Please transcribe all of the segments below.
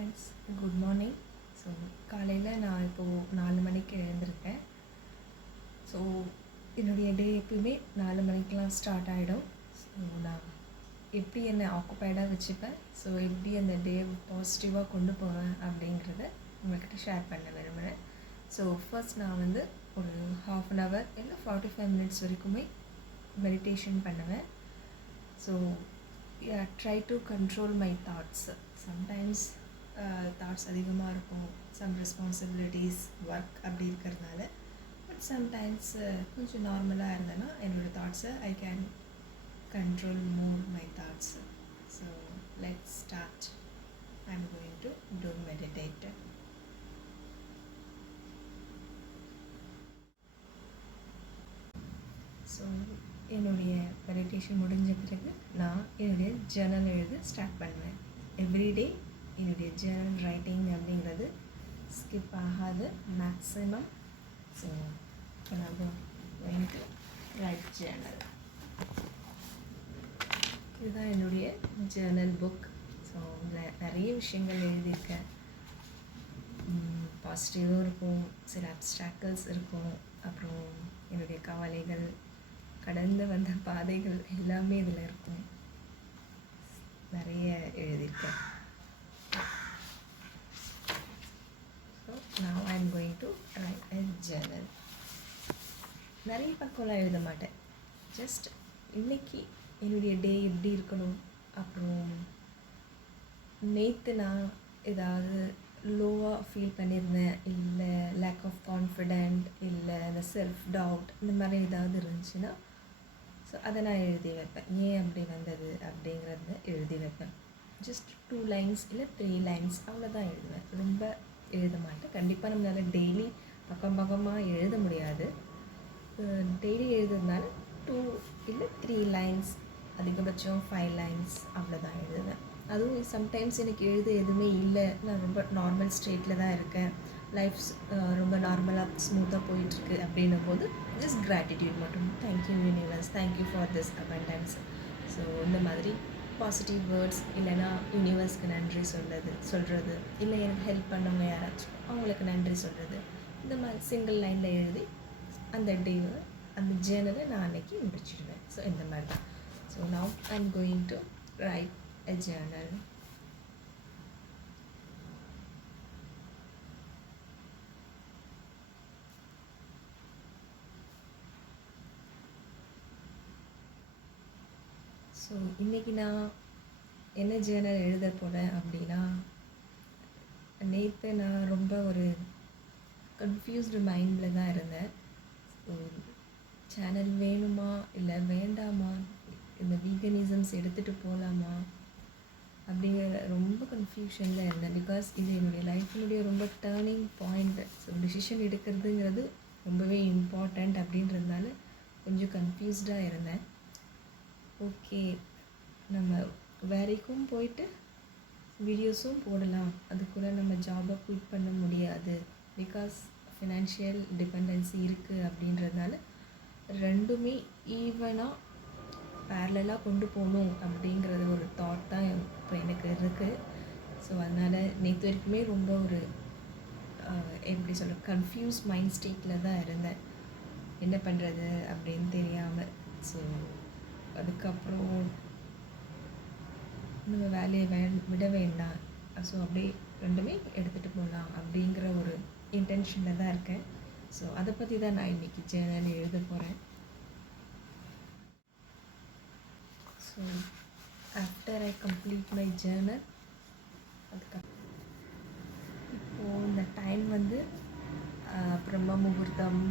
Friends, good morning. So காலையில் நான் இப்போது 4 மணிக்கு எழுந்திருக்கேன். ஸோ என்னுடைய டே எப்பயுமே 4 மணிக்கெலாம் ஸ்டார்ட் ஆகிடும். ஸோ நான் எப்படி என்னை ஆக்குப்பைடாக வச்சுப்பேன், ஸோ எப்படி அந்த டே பாசிட்டிவாக கொண்டு போவேன் அப்படிங்கிறத உங்கள்கிட்ட ஷேர் பண்ண விரும்புகிறேன். ஸோ ஃபர்ஸ்ட் நான் வந்து ஒரு 1/2 hour இல்லை 45 minutes வரைக்குமே மெடிடேஷன் பண்ணுவேன். So try to control my thoughts. Sometimes thoughts அதிகமாக இருக்கும், சம் ரெஸ்பான்சிபிலிட்டிஸ், ஒர்க் அப்படி இருக்கிறதுனால. பட் சம்டைம்ஸ் கொஞ்சம் நார்மலாக இருந்தேன்னா என்னோடய தாட்ஸை I can control more my thoughts. So let's start. I'm going to do meditate. So என்னுடைய மெடிடேஷன் முடிஞ்ச பிறகு நான் என்னுடைய ஜேர்னல் எழுத ஸ்டார்ட் பண்ணுவேன். எவ்ரிடே என்னுடைய ஜேர்னல் ரைட்டிங் அப்படிங்கிறது ஸ்கிப் ஆகாது மேக்ஸிமம். ஸோ இப்போ நான் going to write journal. இதுதான் என்னுடைய ஜேர்னல் புக். ஸோ இதில் நிறைய விஷயங்கள் எழுதியிருக்கேன். பாசிட்டிவும் இருக்கும், சில அப்ஸ்ட்ராக்டல்ஸ் இருக்கும், அப்புறம் என்னுடைய கவலைகள், கடந்து வந்த பாதைகள் எல்லாமே இதில் இருக்கும். நிறைய எழுதியிருக்கேன். So now I am going to right a Journal. நிறைய பக்கம்லாம் எழுத மாட்டேன். ஜஸ்ட் இன்றைக்கி என்னுடைய டே எப்படி இருக்கணும், அப்புறம் நேற்று நான் ஏதாவது லோவாக ஃபீல் பண்ணியிருந்தேன், இல்லை லேக் ஆஃப் கான்ஃபிடென்ட், இல்லை இந்த செல்ஃப் டவுட், இந்த மாதிரி ஏதாவது இருந்துச்சுன்னா ஸோ அதை நான் எழுதி வைப்பேன். ஏன் அப்படி வந்தது அப்படிங்கிறத எழுதி வைப்பேன். ஜஸ்ட் 2 lines இல்லை 3 lines அவ்வளோதான் எழுதுவேன். ரொம்ப எழுத மாட்டேன். கண்டிப்பாக நம்மளால் டெய்லி பக்கமாக எழுத முடியாது. டெய்லி எழுதுறதுனால 2 இல்லை 3 lines, அதிகபட்சம் 5 lines அவ்வளோதான் எழுதுவேன். அதுவும் சம்டைம்ஸ் எனக்கு எழுத எதுவுமே இல்லை, நான் ரொம்ப நார்மல் ஸ்டேட்டில் தான் இருக்கேன், லைஃப் ரொம்ப நார்மலாக ஸ்மூத்தாக போயிட்டுருக்கு அப்படின்னும் போது ஜஸ்ட் கிராட்டிடியூட் மட்டும், thank you universe, thank you for this abundance. So இந்த மாதிரி பாசிட்டிவ் வேர்ட்ஸ், இல்லைனா யூனிவர்ஸ்க்கு நன்றி சொல்கிறது, இல்லை எனக்கு ஹெல்ப் பண்ணவங்க யாராச்சும் அவங்களுக்கு நன்றி சொல்கிறது, இந்த மாதிரி சிங்கிள் லைனில் எழுதி அந்த டேவை, அந்த ஜேர்னலை நான் அன்றைக்கி முடிச்சிடுவேன். ஸோ இந்த மாதிரி தான். So now I am going to right a Journal. So இன்றைக்கி நான் என்ன ஜேர்னல் எழுத போகிறேன் அப்படின்னா, நேற்று நான் ரொம்ப ஒரு கன்ஃபியூஸ்டு மைண்டில் தான் இருந்தேன். ஸோ சேனல் வேணுமா இல்லை வேண்டாமா, இந்த வீகனிசம்ஸ் எடுத்துகிட்டு போகலாமா அப்படிங்கிற ரொம்ப கன்ஃபியூஷனில் இருந்தேன். பிகாஸ் இது என்னுடைய லைஃப்பினுடைய ரொம்ப டேர்னிங் பாயிண்ட். ஸோ டிசிஷன் எடுக்கிறதுங்கிறது ரொம்பவே இம்பார்ட்டண்ட் அப்படின்றதுனால கொஞ்சம் கன்ஃபியூஸ்டாக இருந்தேன். ஓகே, நம்ம வேலைக்கும் போயிட்டு வீடியோஸும் போடலாம், அதுக்குள்ளே நம்ம ஜாபை குயிட் பண்ண முடியாது, பிகாஸ் ஃபினான்ஷியல் டிபெண்டன்சி இருக்குது அப்படின்றதுனால ரெண்டுமே ஈவனாக பேரலாக கொண்டு போகணும் அப்படிங்கிறது ஒரு தாட் தான் இப்போ எனக்கு இருக்குது. ஸோ அதனால் நேற்று வரைக்குமே ரொம்ப ஒரு எப்படி சொல்ல, கன்ஃபியூஸ் மைண்ட் ஸ்டேட்டில் தான் இருந்தேன், என்ன பண்ணுறது அப்படின்னு தெரியாமல். ஸோ அதுக்கப்புறம் நம்ம வேலையை விட வேண்டாம், ஸோ அப்படியே ரெண்டுமே எடுத்துகிட்டு போகலாம் அப்படிங்கிற ஒரு இன்டென்ஷனில் தான் இருக்கேன். ஸோ அதை பற்றி தான் நான் இன்றைக்கி ஜேர்னல் எழுத போகிறேன். So after I complete my Journal, அதுக்கப்புறம் இப்போது இந்த டைம் வந்து பிரம்ம முகூர்த்தம்,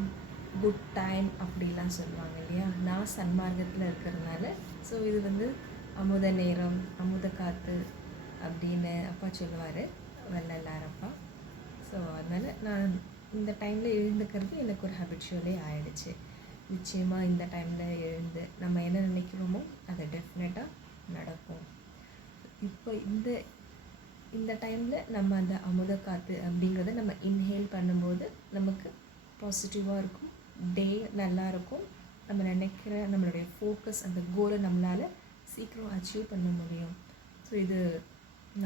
குட் டைம் அப்படிலாம் சொல்லுவாங்க இல்லையா. நான் சன்மார்க்கத்தில் இருக்கிறதுனால ஸோ இது வந்து அமுத நேரம், அமுத காற்று அப்படின்னு அப்பா சொல்லுவார், வள்ளலாரப்பா. ஸோ அதனால் நான் இந்த டைமில் எழுந்துக்கிறது எனக்கு ஒரு ஹேபிச்சுவலே ஆகிடுச்சு. நிச்சயமாக இந்த டைமில் எழுந்து நம்ம என்ன நினைக்கிறோமோ அது டெஃபினட்டாக நடக்கும். இப்போ இந்த டைமில் நம்ம அந்த அமுத காற்று அப்படிங்கிறத நம்ம இன்ஹேல் பண்ணும்போது நமக்கு பாசிட்டிவாக இருக்கும், டே நல்லாயிருக்கும், நம்ம நினைக்கிற நம்மளுடைய ஃபோக்கஸ், அந்த கோலை நம்மளால் சீக்கிரம் அச்சீவ் பண்ண முடியும். ஸோ இது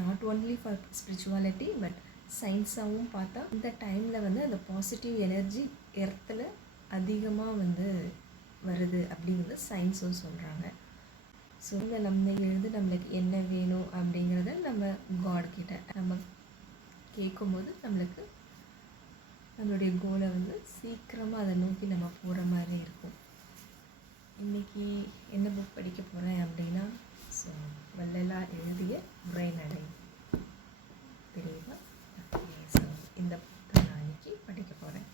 not only for spirituality but சயின்ஸாகவும் பார்த்தா இந்த டைமில் வந்து அந்த பாசிட்டிவ் எனர்ஜி எர்த்தில் அதிகமாக வந்து வருது அப்படிங்கிறது சயின்ஸும் சொல்கிறாங்க. ஸோ இந்த நம்ம எழுந்து நம்மளுக்கு என்ன வேணும் அப்படிங்கிறத நம்ம காட்கிட்ட நம்ம கேட்கும்போது நம்மளுக்கு நம்மளுடைய கோலை வந்து சீக்கிரமாக அதை நோக்கி நம்ம போகிற மாதிரி இருக்கும். இன்றைக்கி என்ன புக் படிக்க போகிறேன் அப்படின்னா, ஸோ வள்ளலார் எழுதிய உரைநடை தெரியுமா? ஸோ இந்த புக்கை நான் இன்றைக்கி படிக்க போகிறேன்.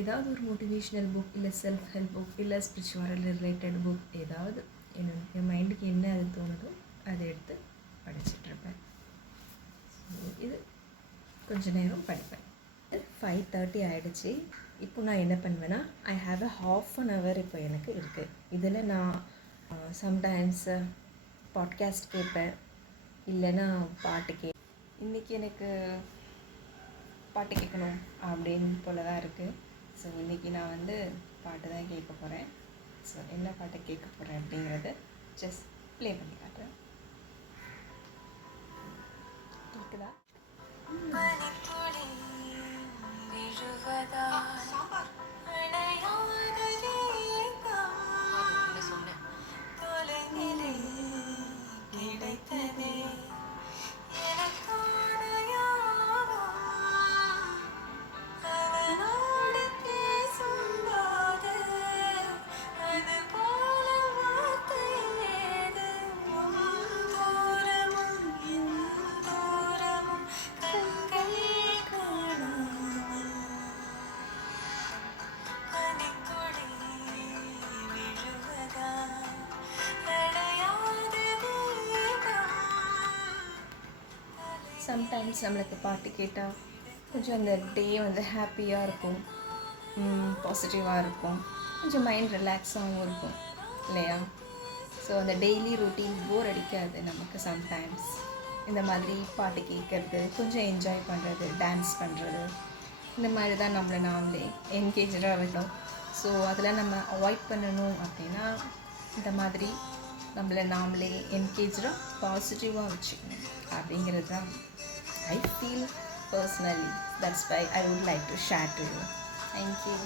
ஏதாவது ஒரு மோட்டிவேஷ்னல் புக் இல்லை செல்ஃப் ஹெல்ப் புக் இல்லை ஸ்பிரிச்சுவாலிட்டி ரிலேட்டட் புக் ஏதாவது என் மைண்டுக்கு என்ன அது தோணுதோ அதை எடுத்து படிச்சிட்ருப்பேன். ஸோ இது கொஞ்ச நேரம் படிப்பேன். 5:30 ஆகிடுச்சு. இப்போ நான் என்ன பண்ணுவேன்னா, I have a ½ an hour இப்போ எனக்கு இருக்குது. இதில் நான் சம்டைம்ஸ் பாட்காஸ்ட் கேட்பேன், இல்லைன்னா பாட்டு இன்றைக்கி எனக்கு பாட்டு கேட்கணும் அப்படின்னு போல தான் இருக்குது. ஸோ இன்றைக்கி நான் வந்து பாட்டு தான் கேட்க போகிறேன். ஸோ என்ன பாட்டை கேட்க போகிறேன் அப்படிங்கிறத ஜஸ்ட் ப்ளே பண்ணி காட்டுறேன். கேட்குதா? சம்டைம்ஸ் நம்மளுக்கு பாட்டு கேட்டால் கொஞ்சம் அந்த டே வந்து ஹாப்பியாக இருக்கும், பாசிட்டிவாக இருக்கும், கொஞ்சம் மைண்ட் ரிலாக்ஸாகவும் இருக்கும் இல்லையா? ஸோ அந்த டெய்லி ரொட்டீன் போர் அடிக்காது நமக்கு. சம்டைம்ஸ் இந்த மாதிரி பாட்டு கேட்குறது, கொஞ்சம் என்ஜாய் பண்ணுறது, டான்ஸ் பண்ணுறது, இந்த மாதிரி தான் நம்மளை நாமளே என்கேஜாக விட்டோம். ஸோ அதில் நம்ம அவாய்ட் பண்ணணும் அப்படின்னா இந்த மாதிரி நம்மளை நாமளே என்கேஜாக பாசிட்டிவாக வச்சுக்கணும் அப்படிங்கிறது தான் I feel personally. That's why I would like to share to you. Thank you.